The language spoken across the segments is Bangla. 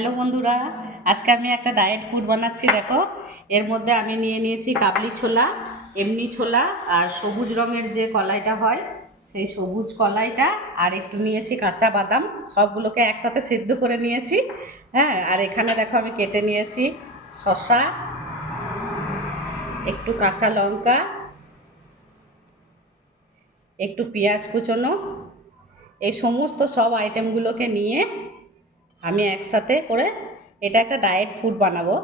হ্যালো বন্ধুরা, আজকে আমি একটা ডায়েট ফুড বানাচ্ছি। দেখো, এর মধ্যে আমি নিয়ে নিয়েছি কাবলি ছোলা, এমনি ছোলা, আর সবুজ রঙের যে কলাইটা হয় সেই সবুজ কলাইটা, আর একটু নিয়েছি কাঁচা বাদাম। সবগুলোকে একসাথে সিদ্ধ করে নিয়েছি। হ্যাঁ, আর এখানে দেখো আমি কেটে নিয়েছি শসা, একটু কাঁচা লঙ্কা, একটু পেঁয়াজ কুচোনো। এই সমস্ত সব আইটেমগুলোকে নিয়ে আমি একসাথে করে এটা একটা ডায়েট ফুড বানাবো।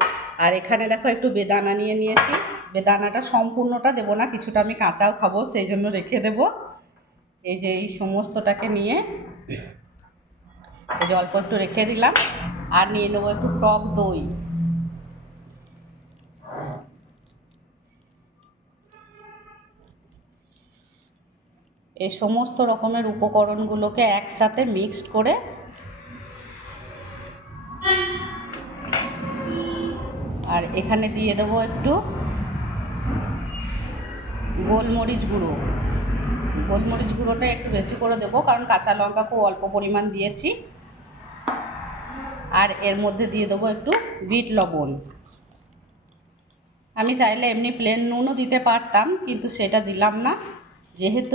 আর এখানে দেখো একটু বেদানা নিয়ে নিয়েছি। বেদানাটা সম্পূর্ণটা দেবো না, কিছুটা আমি কাঁচাও খাবো, সেই জন্য রেখে দেব। এই যে এই সমস্তটাকে নিয়ে এই যে অল্প একটু রেখে দিলাম। আর নিয়ে নেবো একটু টক দই। এই সমস্ত রকমের উপকরণগুলোকে একসাথে মিক্সড করে আর এখানে দিয়ে দেবো একটু গোলমরিচ গুঁড়ো। গোলমরিচ গুঁড়োটা একটু বেশি করে দেবো, কারণ কাঁচা লঙ্কা খুব অল্প পরিমাণ দিয়েছি। আর এর মধ্যে দিয়ে দেবো একটু বিট লবণ। আমি চাইলে এমনি প্লেন নুনও দিতে পারতাম, কিন্তু সেটা দিলাম না। যেহেতু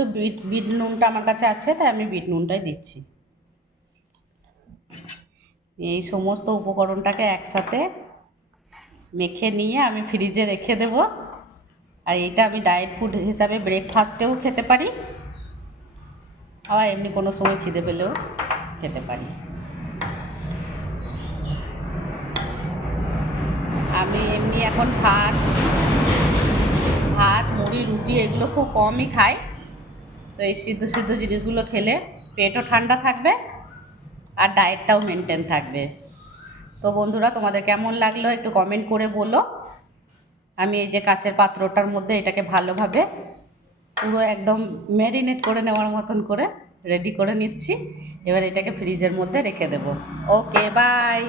বিট নুনটা আমার কাছে আছে, তাই আমি বিট নুনটাই দিচ্ছি। এই সমস্ত উপকরণটাকে একসাথে মেখে নিয়ে আমি ফ্রিজে রেখে দেব। আর এটা আমি ডায়েট ফুড হিসাবে ব্রেকফাস্টেও খেতে পারি, আবার এমনি কোনো সময় খিদে পেলেও খেতে পারি। আমি এমনি এখন ভাত মুড়ি রুটি এগুলো খুব কমই খাই। তো এই সিদ্ধ সিদ্ধ জিনিসগুলো খেলে পেটও ঠান্ডা থাকবে আর ডায়েটটাও মেনটেন থাকবে। তো বন্ধুরা, তোমাদের কেমন লাগলো একটু কমেন্ট করে বলো। আমি এই যে কাচের পাত্রটার মধ্যে এটাকে ভালোভাবে পুরো একদম ম্যারিনেট করে নেওয়ার মতন করে রেডি করে নিচ্ছি। এবার এটাকে ফ্রিজের মধ্যে রেখে দেব। ওকে, বাই।